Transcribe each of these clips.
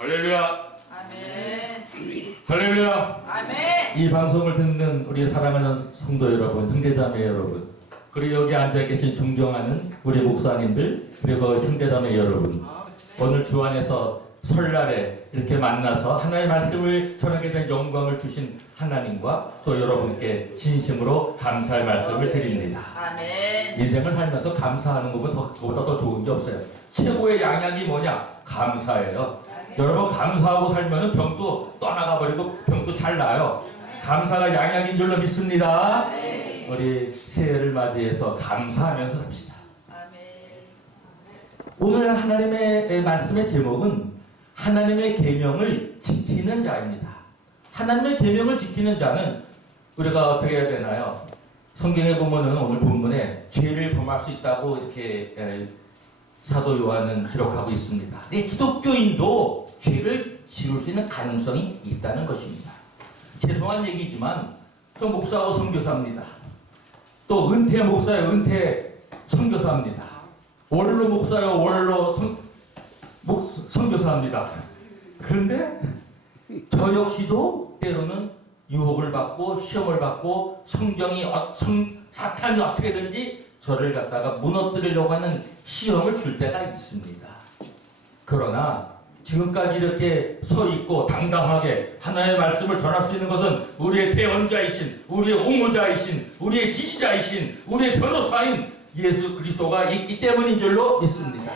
할렐루야. 아멘. 할렐루야. 아멘. 이 방송을 듣는 우리 사랑하는 성도 여러분, 형제자매 여러분, 그리고 여기 앉아 계신 존경하는 우리 목사님들, 그리고 형제자매 여러분, 오늘 주 안에서 설날에 이렇게 만나서 하나님의 말씀을 전하게 된 영광을 주신 하나님과 또 여러분께 진심으로 감사의 말씀을 드립니다. 아멘. 인생을 살면서 감사하는 것보다 더 좋은 게 없어요. 최고의 양약이 뭐냐? 감사예요. 여러분, 감사하고 살면 병도 떠나가 버리고 병도 잘 나요. 감사가 양약인 줄로 믿습니다. 우리 새해를 맞이해서 감사하면서 삽시다. 오늘 하나님의 말씀의 제목은 하나님의 계명을 지키는 자입니다. 하나님의 계명을 지키는 자는 우리가 어떻게 해야 되나요? 성경에 보면은 오늘 본문에 죄를 범할 수 있다고 이렇게 사도 요한은 기록하고 있습니다. 기독교인도 죄를 지을 수 있는 가능성이 있다는 것입니다. 죄송한 얘기지만 저 목사하고 선교사입니다. 또 은퇴 목사예요. 은퇴 선교사입니다. 원로 목사예요. 원로 선교사입니다. 그런데 저 역시도 때로는 유혹을 받고 시험을 받고 사탄이 어떻게든지 저를 갖다가 무너뜨리려고 하는 시험을 줄 때가 있습니다. 그러나 지금까지 이렇게 서 있고 당당하게 하나님의 말씀을 전할 수 있는 것은 우리의 대언자이신, 우리의 옹호자이신, 우리의 지지자이신, 우리의 변호사인 예수 그리스도가 있기 때문인 줄로 믿습니다.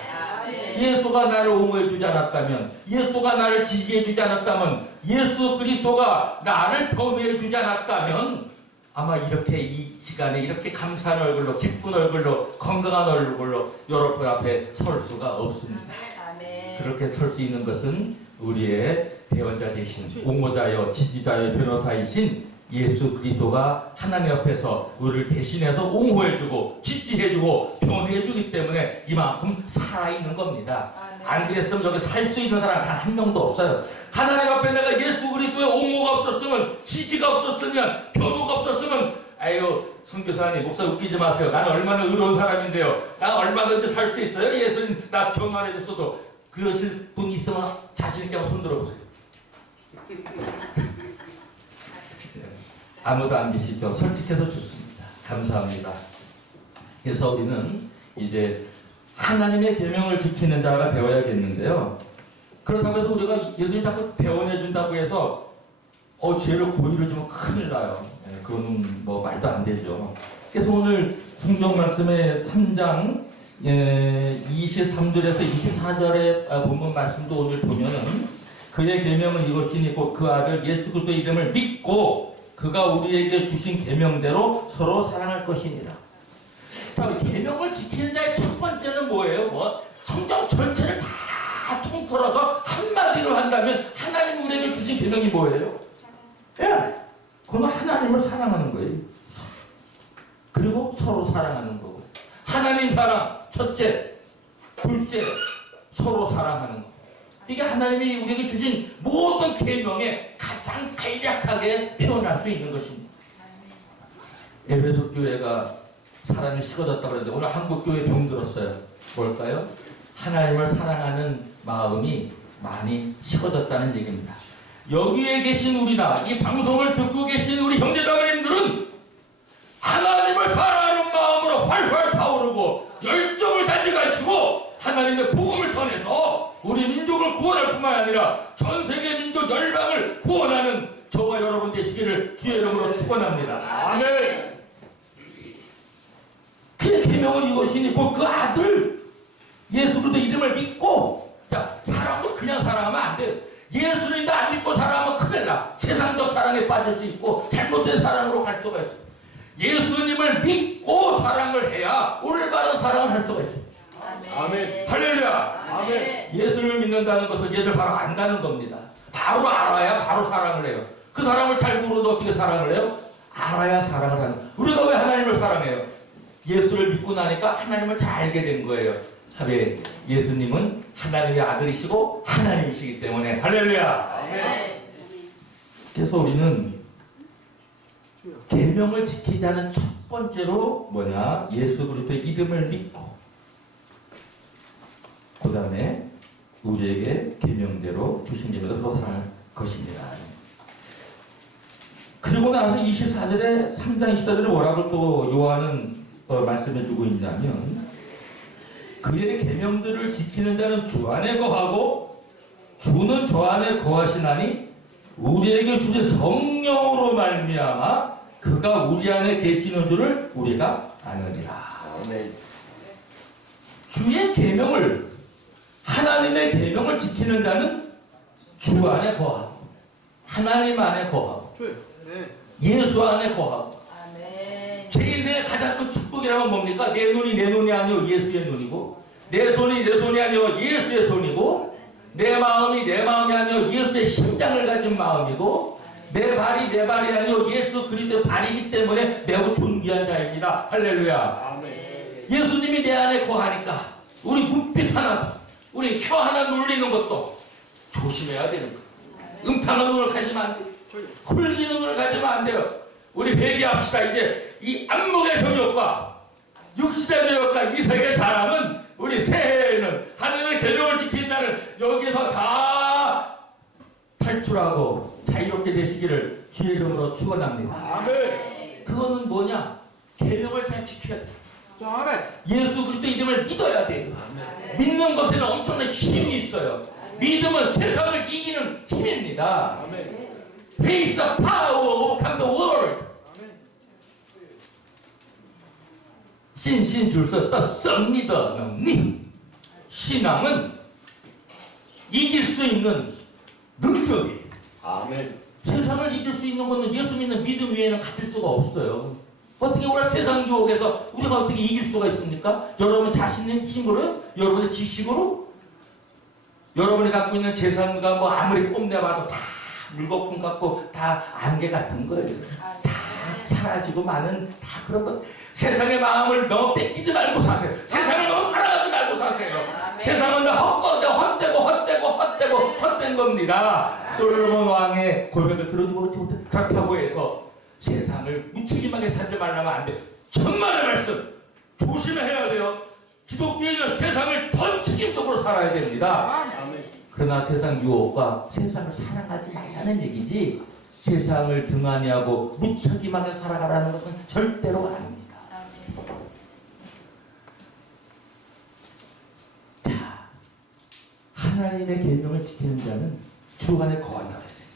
예수가 나를 옹호해 주지 않았다면, 예수가 나를 지지해 주지 않았다면, 예수 그리스도가 나를 변호해 주지 않았다면 아마 이렇게 이 시간에 이렇게 감사한 얼굴로, 기쁜 얼굴로, 건강한 얼굴로 여러분 앞에 설 수가 없습니다. 그렇게 설 수 있는 것은 우리의 대언자 되신, 옹호자여 지지자여 변호사이신 예수 그리스도가 하나님 앞에서 우리를 대신해서 옹호해주고 지지해주고 변호해주기 때문에 이만큼 살아있는 겁니다. 안 그랬으면 저기 살 수 있는 사람 단 한 명도 없어요. 하나님 앞에 내가 예수 그리스도의 옹호가 없었으면, 지지가 없었으면, 변호가 없었으면, 아유 선교사님 목사 웃기지 마세요. 나는 얼마나 의로운 사람인데요. 나 얼마든지 살 수 있어요. 예수님 나 변호해줬어도. 그러실 분 있으면 자신있게 한번 손 들어보세요. 아무도 안 계시죠? 솔직해서 좋습니다. 감사합니다. 그래서 우리는 이제 하나님의 계명을 지키는 자가 되어야겠는데요. 그렇다고 해서 우리가 예수님 자꾸 배원해준다고 해서 죄를 고의로 주면 큰일 나요. 그건 뭐 말도 안 되죠. 그래서 오늘 성경 말씀의 3장 23절에서 24절의 본문 말씀도 오늘 보면은 그의 계명은 이것이니 곧 그 아들 예수 그리스도의 이름을 믿고 그가 우리에게 주신 계명대로 서로 사랑할 것이니라. 자, 계명을 지키는 자의 첫 번째는 뭐예요? 성경 전체를 다 통틀어서 한마디로 한다면 하나님 우리에게 주신 계명이 뭐예요? 그건 하나님을 사랑하는 거예요. 그리고 서로 사랑하는 거고요. 하나님 사랑 첫째, 둘째 서로 사랑하는 거. 이게 하나님이 우리에게 주신 모든 계명에 가장 간략하게 표현할 수 있는 것입니다. 에베소 교회가 사랑이 식어졌다고 그러는데 오늘 한국 교회 병들었어요. 뭘까요? 하나님을 사랑하는 마음이 많이 식어졌다는 얘기입니다. 여기에 계신 우리나 이 방송을 듣고 계신 우리 형제자매님들은 하나님을 사랑하는 마음으로 활활 타오르고 열정을 가져가지고 하나님의 복음을 전해서 우리 민족을 구원할 뿐만 아니라 전 세계 민족 열방을 구원하는 저와 여러분 되시기를 주의 이름으로 축원합니다. 아멘. 그의 계명은 이것이니 곧 그 아들 예수 그리스도 이름을 믿고, 자, 사랑도 그냥 사랑하면 안 돼요. 예수님도 안 믿고 사랑하면 큰일 나. 세상적 사랑에 빠질 수 있고 잘못된 사랑으로 갈 수가 있어요. 예수님을 믿고 사랑을 해야 올바른 사랑을 할 수가 있어요. 아멘. 할렐루야. 아멘. 예수를 믿는다는 것은 예수를 바로 안다는 겁니다. 바로 알아야 바로 사랑을 해요. 그 사람을 잘 모르는데 어떻게 사랑을 해요? 알아야 사랑을 하는 거예요. 우리가 왜 하나님을 사랑해요? 예수를 믿고 나니까 하나님을 잘 알게 된 거예요. 왜? 예수님은 하나님의 아들이시고 하나님이시기 때문에. 할렐루야. 아멘. 그래서 우리는 계명을 지키자는 첫 번째로 예수 그리스도의 이름을 믿고, 그 다음에 우리에게 계명대로 주신 계명대로 서로 사랑할 것입니다. 그리고 나서 24절에 3장 24절에 뭐라고 또 요한은 말씀해주고 있냐면 그의 계명들을 지키는 자는 주 안에 거하고 주는 저 안에 거하시나니 우리에게 주신 성령으로 말미암아 그가 우리 안에 계시는 줄을 우리가 아느니라. 주의 계명을 하나님의 계명을 지키는 자는 주 안에 거하고 하나님 안에 거하고 예수 안에 거하고 아멘. 제 인생의 가장 큰 축복이라면 뭡니까? 내 눈이 내 눈이 아니요 예수의 눈이고 내 손이 내 손이 아니요 예수의 손이고 내 마음이 내 마음이 아니요 예수의 심장을 가진 마음이고 내 발이 내 발이 아니요 예수 그리스도의 발이기 때문에 매우 존귀한 자입니다. 할렐루야. 예수님이 내 안에 거하니까 우리 눈빛 하나 우리 혀 하나 눌리는 것도 조심해야 되는 거예요. 음탕한 눈을 가지면 안 돼요. 홀기는 눈을 가지면 안 돼요. 우리 회개합시다. 이제 이 안목의 정욕과 육신의 정욕과 이 세계 사람은 우리 새해에는 하나님의 계명을 지킨다는 여기에서 다 탈출하고 자유롭게 되시기를 주의 이름으로 축원합니다. 아멘. 그거는 뭐냐? 계명을 잘 지켜야 돼. 아멘. 예수 그리스도 이름을 믿어야 돼요. 믿는 것에는 엄청난 힘이 있어요. 믿음은 세상을 이기는 힘입니다. 아멘. Face the power of overcome the world. 신신 줄서 떴습니다. 니 신앙은 이길 수 있는 능력이에요. 아멘. 세상을 이길 수 있는 것은 예수 믿는 믿음 위에는 가질 수가 없어요. 어떻게 우리가 세상 유혹에서 우리가 어떻게 이길 수가 있습니까? 여러분 자신의 힘으로, 여러분의 지식으로, 여러분이 갖고 있는 재산과 뭐 아무리 뽐내봐도 다 물거품 같고 다 안개 같은 거예요. 다 사라지고 마는 다 그런 것. 세상의 마음을 너무 뺏기지 말고 사세요. 세상을 너무 사랑하지 말고 사세요. 세상은 헛된 겁니다. 솔로몬 왕의 고백을 들어주지 못해 그렇다고 해서 세상을 무책임하게 살지 말라면 안 돼. 천만의 말씀 조심해야 돼요. 기독교인은 세상을 더 책임적으로 살아야 됩니다. 그러나 세상 유혹과 세상을 사랑하지 말라는 얘기지 세상을 등한히하고 무책임하게 살아가라는 것은 절대로 아닙니다. 자, 하나님의 계명을 지키는 자는 주 안에 거한다고 했어요.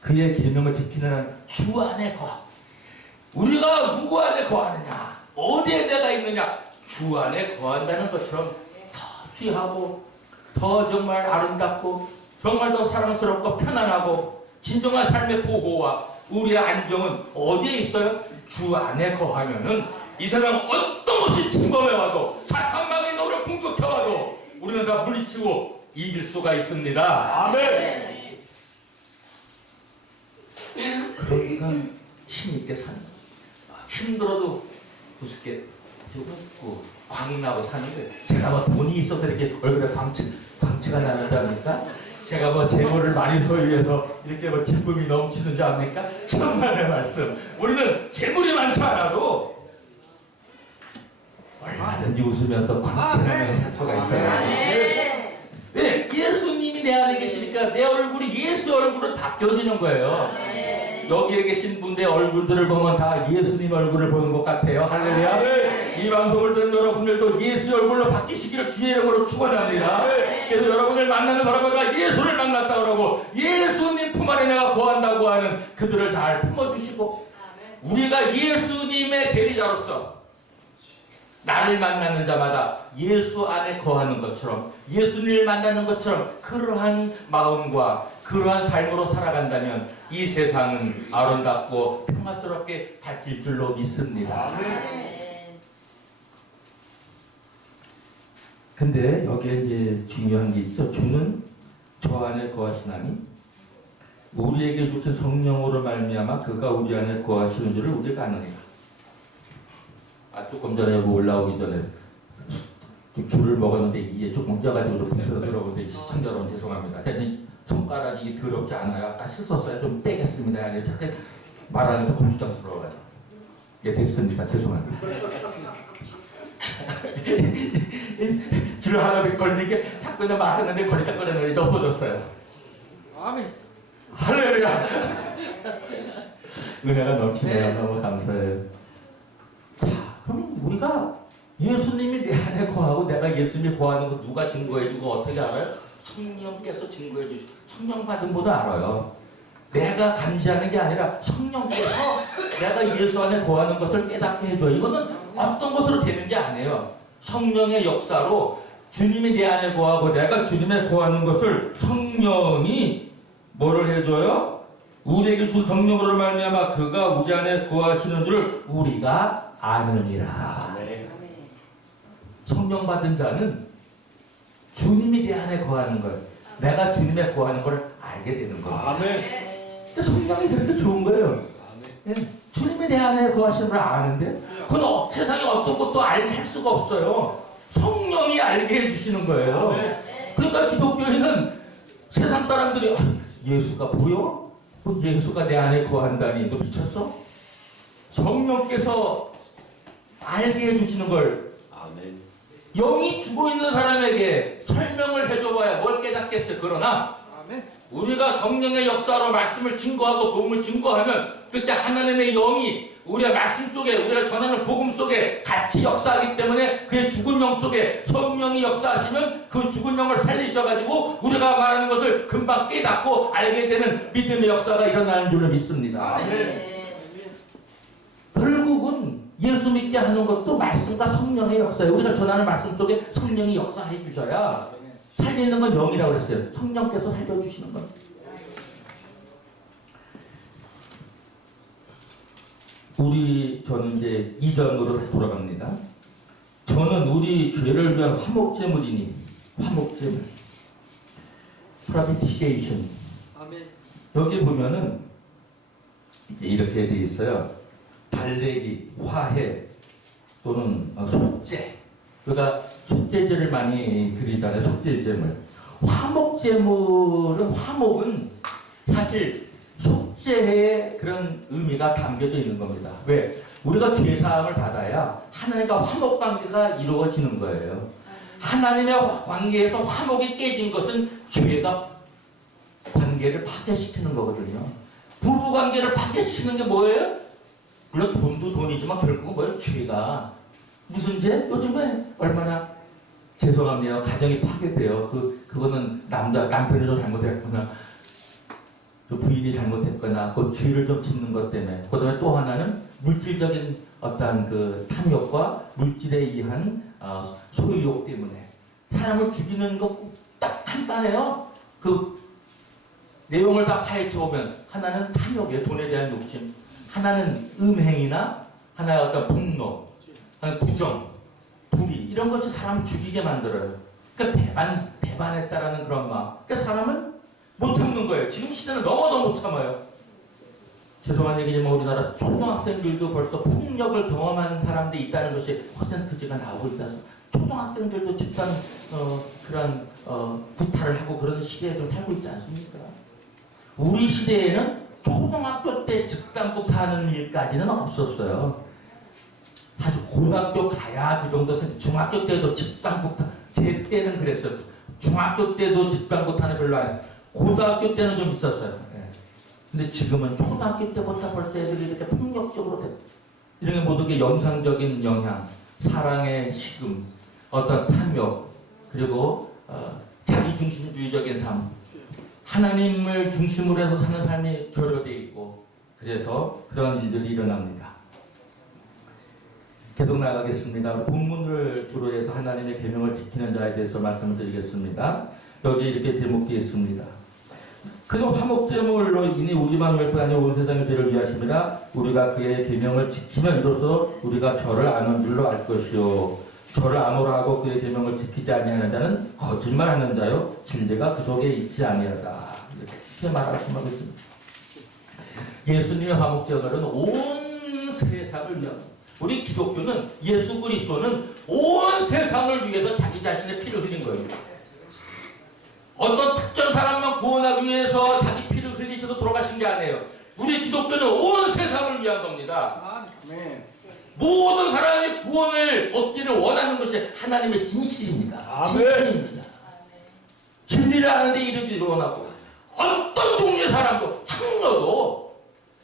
그의 계명을 지키는 자는 주 안에 거하. 우리가 누구 안에 거하느냐? 어디에 내가 있느냐? 주 안에 거한다는 것처럼 더 귀하고 더 정말 아름답고 정말 더 사랑스럽고 편안하고 진정한 삶의 보호와 우리의 안정은 어디에 있어요? 주 안에 거하면은 이 세상 어떤 것이 침범해와도 사탄마귀 너를 공격해와도 우리는 다 물리치고 이길 수가 있습니다. 아멘. 그러니까 힘있게 사는 거예요. 힘들어도 우습게 웃고 광나고 사는데 제가 뭐 돈이 있어서 이렇게 얼굴에 광채가 나는지 압니까? 제가 뭐 재물을 많이 소유해서 이렇게 뭐 기쁨이 넘치는지 압니까? 천만의 말씀. 우리는 재물이 많지 않아도 얼마든지 웃으면서 광채나면서 살 수가 있어요. 네, 예수님이 내 안에 계시니까 내 얼굴이 예수 얼굴로 바뀌어지는 거예요. 여기에 계신 분들의 얼굴들을 보면 다 예수님 얼굴을 보는 것 같아요. 할렐루야. 이 방송을 듣는 여러분들도 예수 얼굴로 바뀌시기를 주의 이름으로 축원합니다. 그래서 여러분을 만나는 사람마다 예수를 만났다 그러고 예수님 품 안에 내가 거한다고 하는 그들을 잘 품어주시고 우리가 예수님의 대리자로서 나를 만나는 자마다 예수 안에 거하는 것처럼 예수님을 만나는 것처럼 그러한 마음과 그러한 삶으로 살아간다면 이 세상은 아름답고 평화스럽게 밝힐 줄로 믿습니다. 근데 여기에 이제 중요한 게 있죠. 주는 저 안에 거하시나니 우리에게 주신 성령으로 말미암아 그가 우리 안에 거하시는 줄을 우리가 아느니라. 조금 전에 올라오기 전에 귤을 먹었는데 이게 조금 껴가지고 좀 부끄러운데 시청자 여러분 죄송합니다. 제가 손가락이 더럽지 않아요. 아까 씻었어요. 좀 빼겠습니다. 아니 자꾸 말하니까 공수장스러워가지고. 예, 됐습니다. 죄송합니다. 귤 귀를 하나 걸리게 자꾸 내가 말하는데 걸리다 꺼내는데 엎어졌어요. 아멘. 할렐루야. 은혜가 넘치네요. 너무 감사해요. 자, 그럼 우리가 예수님이 내 안에 거하고 내가 예수님이 거하는 거 누가 증거해주고 어떻게 알아요? 성령께서 증거해주시고 성령 받은 분은 알아요. 내가 감지하는 게 아니라 성령께서 내가 예수 안에 거하는 것을 깨닫게 해줘요. 이거는 어떤 것으로 되는 게 아니에요. 성령의 역사로 주님이 내 안에 거하고 내가 주님에 거하는 것을 성령이 뭐를 해줘요? 우리에게 준 성령으로 말미암아 그가 우리 안에 거하시는 줄 우리가 아느니라. 아멘. 성령 받은 자는 주님이 내 안에 거하는 걸, 내가 주님에 거하는 걸 알게 되는 거예요. 아멘. 근데 성령이 그렇게 좋은 거예요. 아멘. 예, 주님이 내 안에 거하시는 걸 아는데 그건 세상에 어떤 것도 할 수가 없어요. 성령이 알게 해주시는 거예요. 아멘. 그러니까 기독교인은 세상 사람들이 예수가 보여? 뭐 예수가 내 안에 거한다니 너 미쳤어? 성령께서 알게 해주시는 걸 아멘. 영이 죽어있는 사람에게 설명을 해줘봐야 뭘 깨닫겠어요. 그러나 아멘. 우리가 성령의 역사로 말씀을 증거하고 복음을 증거하면 그때 하나님의 영이 우리의 말씀 속에 우리가 전하는 복음 속에 같이 역사하기 때문에 그의 죽은 영 속에 성령이 역사하시면 그 죽은 영을 살리셔가지고 우리가 말하는 것을 금방 깨닫고 알게 되는 믿음의 역사가 일어나는 줄로 믿습니다. 아멘. 결국은 예수 믿게 하는 것도 말씀과 성령의 역사예요. 우리가 전하는 말씀 속에 성령이 역사해 주셔야 살리는 건 영이라고 그랬어요. 성령께서 살려주시는 건. 저는 이제 이전으로 다시 돌아갑니다. 저는 우리 죄를 위한 화목제물이니, 화목제물. 프라피티시에이션. 아멘. 여기 보면은 이제 이렇게 되어 있어요. 달래기, 화해 또는 속죄. 그러니까 속죄제를 많이 드리잖아요. 속죄제물. 화목은 사실 속죄의 그런 의미가 담겨져 있는 겁니다. 왜? 우리가 죄사함을 받아야 하나님과 화목관계가 이루어지는 거예요. 하나님의 관계에서 화목이 깨진 것은 죄가 관계를 파괴시키는 거거든요. 부부관계를 파괴시키는 게 뭐예요? 물론 돈도 돈이지만 결국은 뭐예요? 죄가. 무슨 죄? 요즘에 얼마나 죄송합니다. 가정이 파괴돼요. 그거는 남편이 좀 잘못했거나 부인이 잘못했거나 그 죄를 좀 짓는 것 때문에. 그다음에 또 하나는 물질적인 어떠한 그 탐욕과 물질에 의한 소유욕 때문에 사람을 죽이는 거 딱 간단해요. 그 내용을 다 파헤쳐 보면 하나는 탐욕이에요. 돈에 대한 욕심. 하나는 음행이나 하나의 어떤 분노, 부정, 불의 이런 것이 사람을 죽이게 만들어요. 그러니까 배반했다라는 그런 마음. 그러니까 사람은 못 참는 거예요. 지금 시대는 너무도 못 참아요. 죄송한 얘기지만 우리나라 초등학생들도 벌써 폭력을 경험한 사람들이 있다는 것이 퍼센트지가 나오고 있다서 초등학생들도 집단 그런 구타를 하고 그런 시대에 좀 살고 있지 않습니까? 우리 시대에는 초등학교 때 집단 구타하는 일까지는 없었어요. 사실 고등학교 가야 그 정도 중학교 때도 집단 구타 제 때는 그랬어요. 중학교 때도 집단 구타는 별로 안 했어요. 고등학교 때는 좀 있었어요. 근데 지금은 초등학교 때부터 벌써 애들이 이렇게 폭력적으로 돼. 이런 게 모든 게 영상적인 영향, 사랑의 식음, 어떤 탐욕, 그리고 자기중심주의적인 삶, 하나님을 중심으로 해서 사는 삶이 결여되어 있고 그래서 그런 일들이 일어납니다. 계속 나가겠습니다. 본문을 주로 해서 하나님의 계명을 지키는 자에 대해서 말씀을 드리겠습니다. 여기 이렇게 제목되어 있습니다. 그저 화목제물로 인히 우리만 멸뿐 아니라 온 세상의 죄를 위하심이라. 우리가 그의 계명을 지키면 이로써 우리가 저를 아는 줄로 알 것이요 저를 아노라 하고 그의 계명을 지키지 아니하는 자는 거짓말하는 자요 진리가 그 속에 있지 아니하다. 이렇게 말하시고 있습니다. 예수님의 화목제물은 온 세상을 위한, 우리 기독교는 예수 그리스도는 온 세상을 위해서 자기 자신의 피를 흘린 거예요. 어떤 특정 사람만 구원하기 위해서 자기 피를 흘리셔서 돌아가신 게 아니에요. 우리 기독교는 온 세상을 위한 겁니다. 아멘. 모든 사람이 구원을 얻기를 원하는 것이 하나님의 진실입니다. 아멘. 진실입니다. 진리를 아는데 이르기를 원하고 어떤 종류의 사람도 창녀도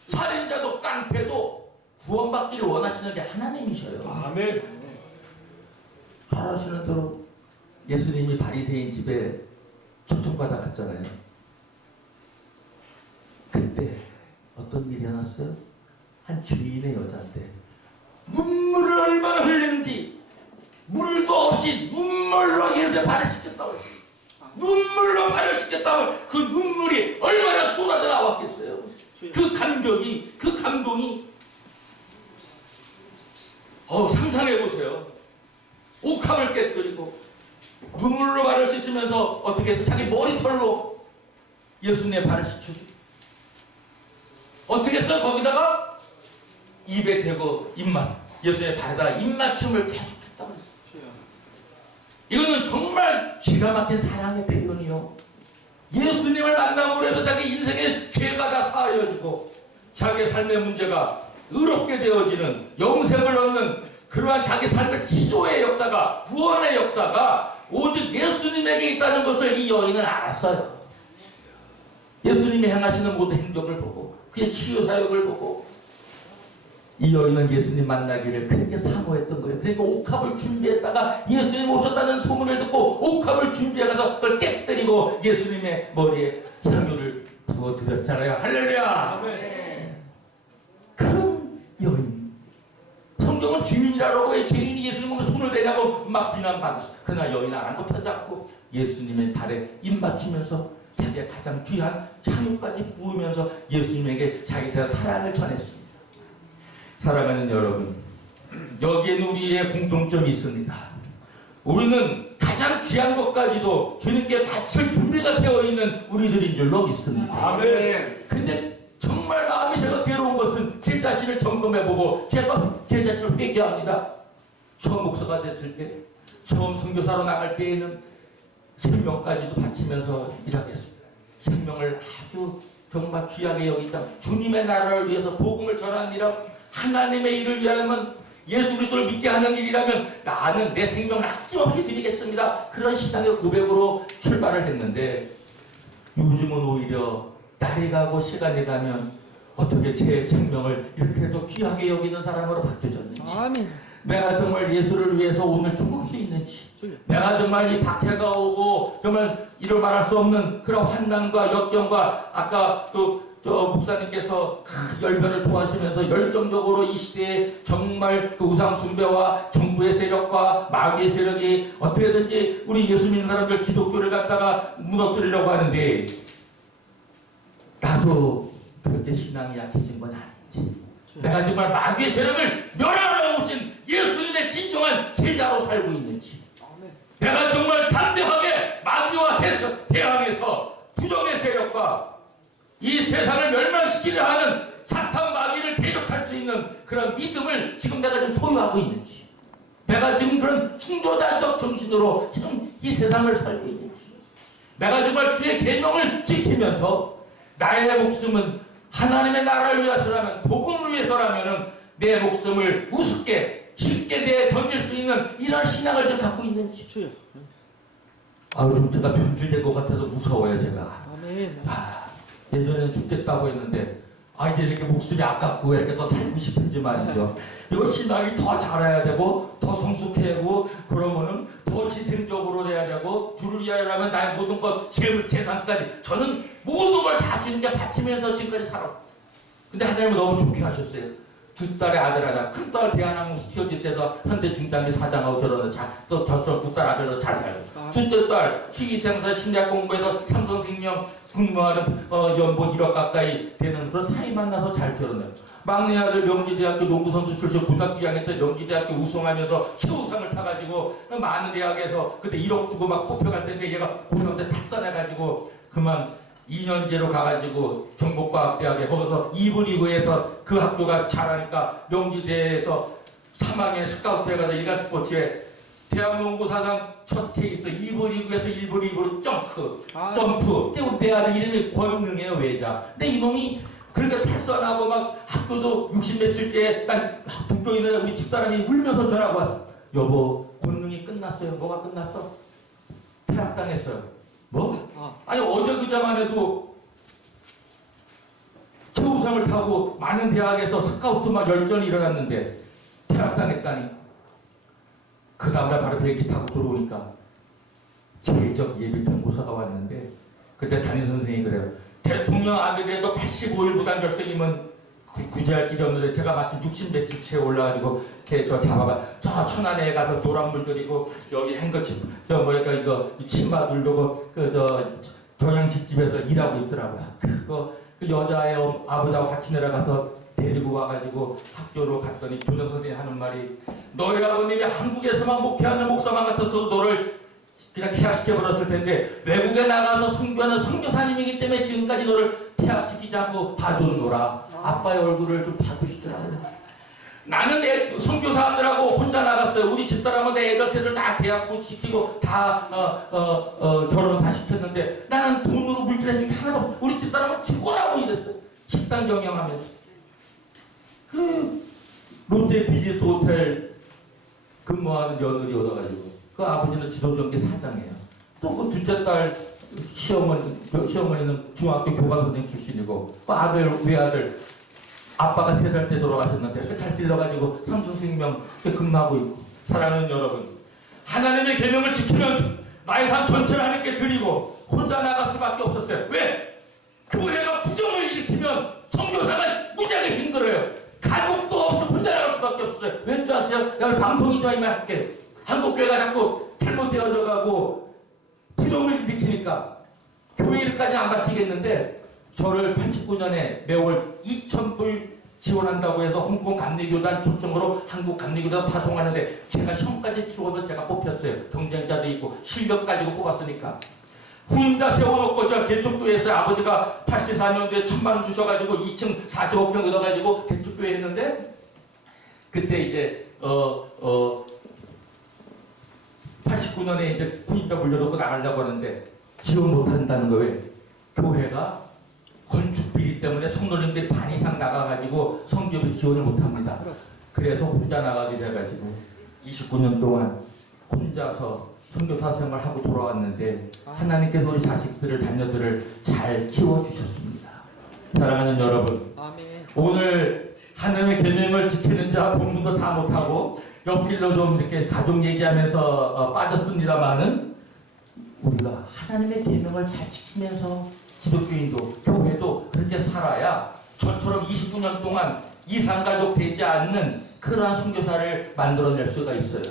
살인자도 깡패도 구원받기를 원하시는 게 하나님이셔요. 아멘. 잘 아시는 대로 예수님이 바리새인 집에 초청받아 갔잖아요. 그때 어떤 일이 일어났어요? 한 주인의 여자인데 눈물을 얼마나 흘리는지 물도 없이 눈물로 예수의 발을 씻겼다고 했어요. 눈물로 발을 씻겼다면 그 눈물이 얼마나 쏟아져 나왔겠어요. 그 감격이, 그 감동이 상상해보세요. 옥합을 깨뜨리고 눈물로 발을 씻으면서 어떻게 해서 자기 머리털로 예수님의 발을 씻혀주고 어떻게 해서 거기다가 입에 대고 예수님의 발에다가 입맞춤을 계속했다고 했어요. 이거는 정말 기가 막힌 사랑의 표현이요. 예수님을 만남으로 해서 자기 인생의 죄가 다 사하여지고 자기의 삶의 문제가 의롭게 되어지는 영생을 얻는 그러한 자기 삶의 치료의 역사가 구원의 역사가 오직 예수님에게 있다는 것을 이 여인은 알았어요. 예수님이 행하시는 모든 행적을 보고 그의 치유 사역을 보고 이 여인은 예수님 만나기를 그렇게 사모했던 거예요. 그러니까 옥합을 준비했다가 예수님 오셨다는 소문을 듣고 옥합을 준비해서 그걸 깨뜨리고 예수님의 머리에 향유를 부어드렸잖아요. 할렐루야. 아멘. 그런 여인. 성경은 죄인이라고 해. 죄인이 예수님을 손을 대냐고 막 비난받았어. 그러나 여인은 아무것도 하지 않고 예수님의 발에 입 맞추면서 자기가 가장 귀한 향유까지 부으면서 예수님에게 자기에 대한 사랑을 전했습니다. 사랑하는 여러분, 여기에는 우리의 공통점이 있습니다. 우리는 가장 귀한 것까지도 주님께 바칠 준비가 되어 있는 우리들인 줄로 믿습니다. 아멘. 근데 정말 마음이 제가 괴로운 것은 제 자신을 점검해보고 제가 제 자신을 회개합니다. 처음 목사가 됐을 때, 처음 선교사로 나갈 때에는 생명까지도 바치면서 일하겠습니다. 생명을 아주 정말 귀하게 여기다 주님의 나라를 위해서 복음을 전하는 일하고 하나님의 일을 위하면 예수 그리스도를 믿게 하는 일이라면 나는 내 생명을 아낌없이 드리겠습니다. 그런 신앙의 고백으로 출발을 했는데 요즘은 오히려 날이 가고 시간이 가면 어떻게 제 생명을 이렇게도 귀하게 여기는 사람으로 바뀌어졌는지 아멘. 내가 정말 예수를 위해서 오늘 죽을 수 있는지 내가 정말 이 박해가 오고 정말 이를 말할 수 없는 그런 환난과 역경과 아까 또 목사님께서 열변을 토하시면서 열정적으로 이 시대에 정말 그 우상 숭배와 정부의 세력과 마귀의 세력이 어떻게든지 우리 예수 믿는 사람들 기독교를 갖다가 무너뜨리려고 하는데 나도 그렇게 신앙이 약해진 건 아닌지 내가 정말 마귀의 세력을 멸하러 오신 예수님의 진정한 제자로 살고 있는지 내가 정말 담대하게 마귀와 대항해서 부정의 세력과 이 세상을 멸망시키려 하는 사탄 마귀를 대적할 수 있는 그런 믿음을 지금 내가 좀 소유하고 있는지 내가 지금 그런 충돌자적 정신으로 지금 이 세상을 살고 있는지 내가 정말 주의 계명을 지키면서 나의 목숨은 하나님의 나라를 위해서라면 복음을 위해서라면 내 목숨을 우습게 쉽게 내 던질 수 있는 이런 신앙을 좀 갖고 있는지 좀 제가 변질될 것 같아서 무서워요 제가. 아멘. 예전에는 죽겠다고 했는데 이제 이렇게 목숨이 아깝고 이렇게 더 살고 싶은지 말이죠. 이거 신앙이 더 자라야 되고 더 성숙해야 되고 그러면은 더 희생적으로 해야 되고 주를 위하여라면 나의 모든 것 재산까지 저는 모든 걸 다 주님께 바치면서 지금까지 살았고 근데 하나님은 너무 좋게 하셨어요. 두 딸의 아들 하나 큰딸 대한항공 스튜어디스에서 현대 중장비 사장하고 결혼해서 또 저쪽 두 딸 아들도 잘 살고 둘째 딸 취기생사 심리학 공부해서 삼성생명 근무하는 연봉 1억 가까이 되는 그런 사이 만나서 잘 결혼해요. 막내 아들 명지대학교 농구선수 출신 고등학교 2학년 때 명지대학교 우승하면서 최우상을 타가지고 많은 대학에서 그때 1억 주고 막 뽑혀갈 때인데 얘가 고등학교 때 탑산해가지고 그만 2년제로 가가지고 경복과학대학에 거기서 2부 리그에서 그 학교가 잘하니까 명지대에서 3학년 스카우트 해가지고 일간 스포츠에 대한농구 사상 첫 케이스 2부 리그에서 1부 리그로 점프. 근데 내 아들 이름이 권능이에요 외자. 근데 이놈이 그러니까 탈선하고 막 학교도 60며칠째 난 북쪽에 있는 우리 집사람이 울면서 전화가 왔어. 여보, 권능이 끝났어요. 뭐가 끝났어? 퇴학당했어요. 뭐? 아니 어제 그자만 해도 최우상을 타고 많은 대학에서 스카우트 막 열전이 일어났는데 퇴학당했다니. 그 다음날 바로 비행기 타고 들어오니까 제적 예비 통보사가 왔는데 그때 담임 선생님이 그래요. 대통령 아들에도 85일 무단 결석이면 구제할 길이 없는데 제가 마침 60며칠째 올라가지고 걔 저 잡아가 저 천안에 가서 노란물 들이고 여기 행거치 저 뭐랄까 이거 치마 두르고 그 저 경양식집에서 일하고 있더라고요. 그거 그 여자애 아버지하고 같이 내려가서 데리고 와가지고 학교로 갔더니 교장 선생님이 하는 말이 너희 아버님이 한국에서만 목회하는 목사만 같았어도 너를 그냥 퇴학시켜버렸을 텐데 외국에 나가서 선교하는 선교사님이기 때문에 지금까지 너를 퇴학시키지 않고 봐줬노라. 아빠의 얼굴을 좀 봐주시더라고요. 나는 선교사들하고 혼자 나갔어요. 우리 집사람은 내 애들 셋을 다 대학 시키고 다 결혼 다 시켰는데 나는 돈으로 물질해준 게 하나도 없어. 우리 집사람은 죽어라고 이랬어요. 식당 경영하면서. 그 롯데 비즈니스 호텔 근무하는 며느리 얻어가지고 그 아버지는 지도전계 사장이에요. 또 그 둘째 딸 시어머니는 중학교 교감 선생 출신이고 그 아들 외아들 아빠가 3살 때 돌아가셨는데 잘 찔러가지고 삼성생명 근무하고 있고. 사랑하는 여러분, 하나님의 계명을 지키면서 나의 삶 전체를 하나님께 드리고 혼자 나갈 수밖에 없었어요. 왜? 교회가 부정을 일으키면 선교사가 무지하게 힘들어요. 가족도 없이 혼자 나갈 수밖에 없어요. 왠지 아세요? 야, 방송이 좀 하면 할게. 한국교회가 자꾸 잘못되어져 가고 부정을 일으키니까 교회 일까지 안 밝히겠는데 저를 89년에 매월 2,000불 지원한다고 해서 홍콩 감리교단 초청으로 한국 감리교단 파송하는데 제가 시험까지 치고서 제가 뽑혔어요. 경쟁자도 있고 실력 가지고 뽑았으니까. 혼자 세워놓고 저 개척교회에서 아버지가 84년도에 1,000만 원 주셔가지고 2층 45평 얻어가지고 개척교회 했는데 그때 이제 89년에 이제 군인가 물려놓고 나가려고 하는데 지원 못한다는 거예요. 교회가 건축 비리 때문에 성도님들이 반 이상 나가가지고 성교비 지원을 못합니다. 그래서 혼자 나가게 돼가지고 29년 동안 혼자서 선교사 생활하고 돌아왔는데 하나님께서 우리 자식들을 자녀들을 잘 키워주셨습니다. 사랑하는 여러분, 오늘 하나님의 계명을 지키는 자 본문도 다 못하고 옆길로 좀 이렇게 가족 얘기하면서 빠졌습니다만은 우리가 하나님의 계명을 잘 지키면서 기독교인도 교회도 그렇게 살아야 저처럼 29년 동안 이산가족 되지 않는 그러한 선교사를 만들어낼 수가 있어요.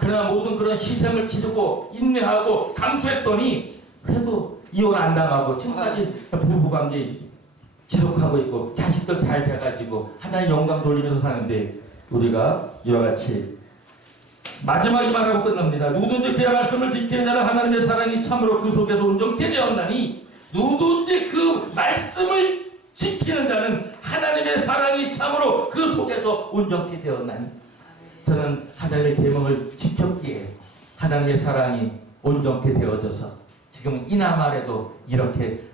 그러나 모든 그런 희생을 치르고 인내하고 감수했더니 그래도 이혼 안 당하고 지금까지 부부관계 지속하고 있고 자식들 잘 돼가지고 하나님 영광 돌리면서 사는데 우리가 이와 같이 마지막 이 말하고 끝납니다. 누구든지 그의 말씀을 지키는 자는 하나님의 사랑이 참으로 그 속에서 온전케 되었나니 누구든지 그 말씀을 지키는 자는 하나님의 사랑이 참으로 그 속에서 온전케 되었나니. 저는 하나님의 계명을 지켰기에 하나님의 사랑이 온전케 되어져서 지금 이나말에도 이렇게